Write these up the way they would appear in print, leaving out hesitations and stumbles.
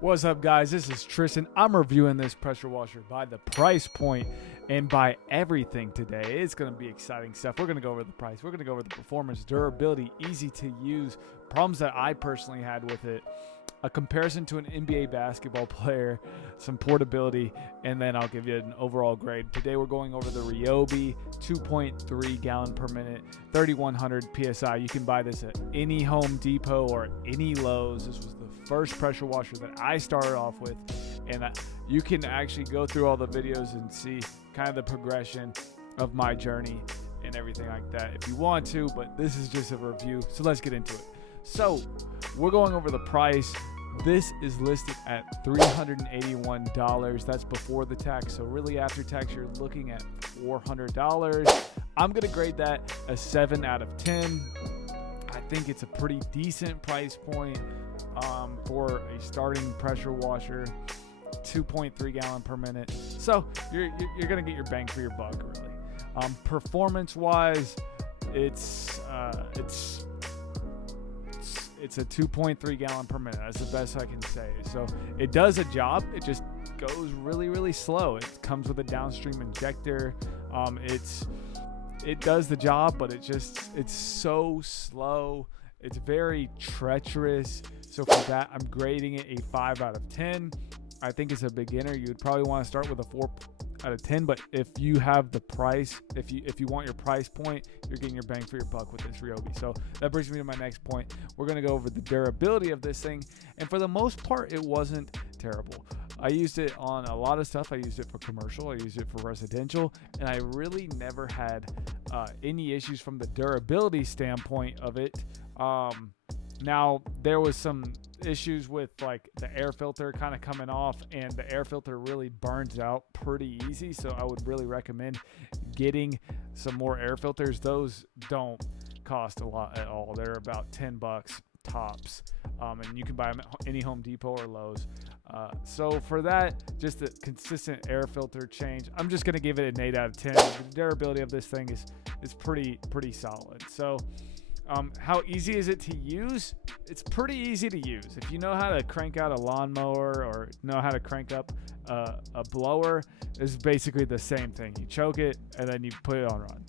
What's up, guys? This is Tristan. I'm reviewing this pressure washer by the price point and by everything today. It's going to be exciting stuff. We're going to go over the price. We're going to go over the performance, durability, easy to use, problems that I personally had with it, a comparison to an NBA basketball player, some portability, and then I'll give you an overall grade. Today we're going over the RYOBI 2.3 gallon per minute, 3,100 PSI. You can buy this at any Home Depot or any Lowe's. This was the first pressure washer that I started off with, and you can actually go through all the videos and see kind of the progression of my journey and everything like that if you want to, but this is just a review, so let's get into it. So we're going over the price. This is listed at $381. That's before the tax. So really after tax, you're looking at $400. I'm going to grade that a 7 out of 10. I think it's a pretty decent price point for a starting pressure washer, 2.3 gallon per minute. So you're going to get your bang for your buck, really. Performance wise, it's a 2.3 gallon per minute. That's the best I can say. So it does a job. It just goes really, really slow. It comes with a downstream injector. It does the job, but it's so slow. It's very treacherous. So for that, I'm grading it a 5 out of 10. I think as a beginner, you would probably want to start with a 4 out of 10, but if you have the price, if you want your price point, you're getting your bang for your buck with this RYOBI. So that brings me to my next point. We're going to go over the durability of this thing, and for the most part, it wasn't terrible. I used it on a lot of stuff. I used it for commercial, I used it for residential, and I really never had any issues from the durability standpoint of it. Now, there was some issues with like the air filter kind of coming off, and the air filter really burns out pretty easy. So I would really recommend getting some more air filters. Those don't cost a lot at all. They're about $10 tops. And you can buy them at any Home Depot or Lowe's. So for that, just a consistent air filter change, I'm just going to give it an 8 out of 10. The durability of this thing is pretty solid. So how easy is it to use? It's pretty easy to use. If you know how to crank out a lawnmower or know how to crank up a blower, it's basically the same thing. You choke it and then you put it on run.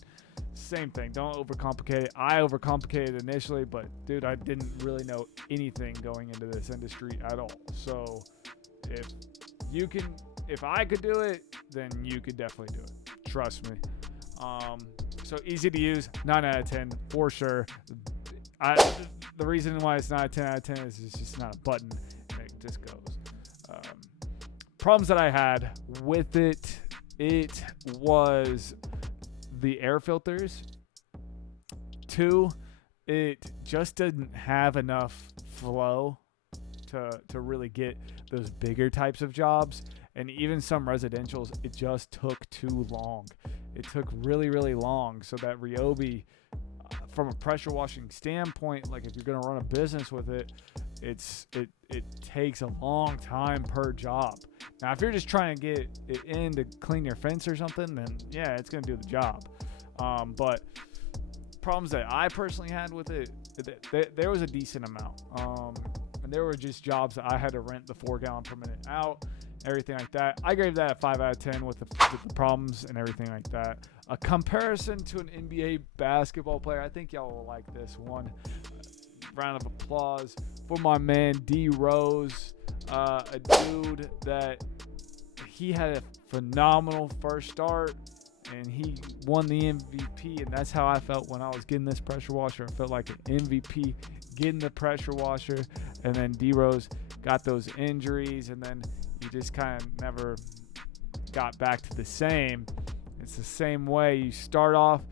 Same thing. Don't overcomplicate it. I overcomplicated initially, but dude, I didn't really know anything going into this industry at all. So if I could do it, then you could definitely do it. Trust me. So easy to use, 9 out of 10 for sure. The reason why it's not a 10 out of 10 is it's just not a button, and it just goes. Problems that I had with it was the air filters. 2, it just didn't have enough flow to really get those bigger types of jobs, and even some residentials, it just took too long. It took really, really long. So that RYOBI, from a pressure washing standpoint, like if you're going to run a business with it, it takes a long time per job. Now, if you're just trying to get it in to clean your fence or something, then yeah, it's going to do the job. But problems that I personally had with it, there was a decent amount. And there were just jobs that I had to rent the 4 gallon per minute out, everything like that. I gave that a 5 out of 10 with the problems and everything like that. A comparison to an NBA basketball player. I think y'all will like this one. Round of applause for my man D Rose, a dude that he had a phenomenal first start, and he won the MVP, and that's how I felt when I was getting this pressure washer. I felt like an MVP getting the pressure washer, and then D Rose got those injuries, and then he just kind of never got back to the same. It's the same way. You start off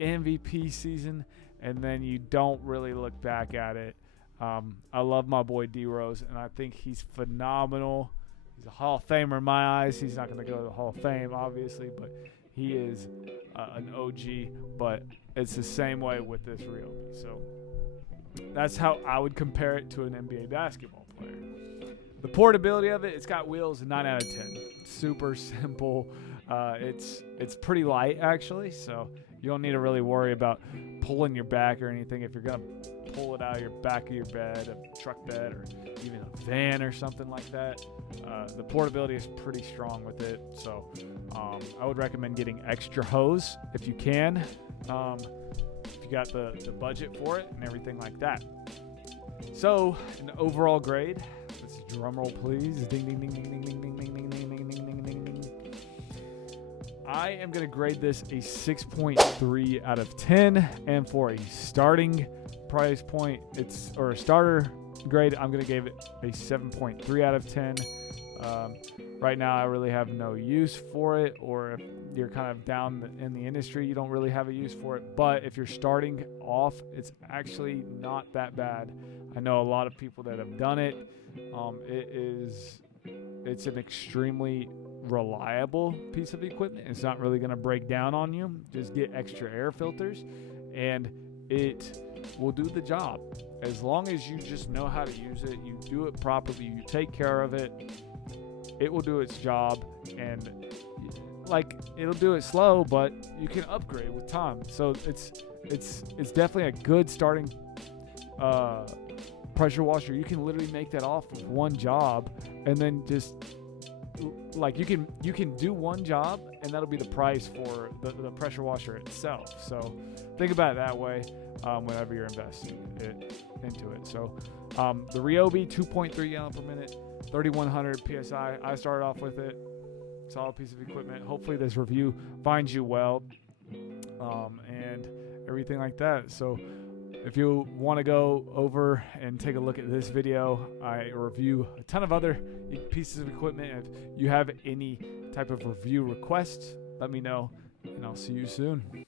MVP season, and then you don't really look back at it. I love my boy D Rose, and I think he's phenomenal. He's a Hall of Famer in my eyes. He's not going to go to the Hall of Fame, obviously, but he is an OG. But it's the same way with this RYOBI. So that's how I would compare it to an NBA basketball player. The portability of it, it's got wheels, 9 out of 10. Super simple. It's pretty light, actually, so you don't need to really worry about pulling your back or anything if you're going to pull it out of your back of your bed, a truck bed, or even a van or something like that. The portability is pretty strong with it, so I would recommend getting extra hose if you can, if you got the budget for it and everything like that. So an overall grade, let's drum roll please, ding ding ding ding ding ding ding ding ding ding ding ding ding ding. I am going to grade this a 6.3 out of 10, and for a starting price point, or a starter grade, I'm going to give it a 7.3 out of 10. Right now, I really have no use for it, or if you're kind of down in the industry, you don't really have a use for it. But if you're starting off, it's actually not that bad. I know a lot of people that have done it. It's an extremely reliable piece of equipment. It's not really going to break down on you. Just get extra air filters, and it will do the job. As long as you just know how to use it, you do it properly, you take care of it, it will do its job. And like, it'll do it slow, but you can upgrade with time. So it's definitely a good starting pressure washer. You can literally make that off with one job, and then just like you can do one job, and that'll be the price for the pressure washer itself. So think about it that way whenever you're investing into it. So the RYOBI 2.3 gallon per minute, 3100 psi. I started off with it. Solid piece of equipment. Hopefully this review finds you well, and everything like that. So if you want to go over and take a look at this video, I review a ton of other pieces of equipment. If you have any type of review requests, let me know, and I'll see you soon.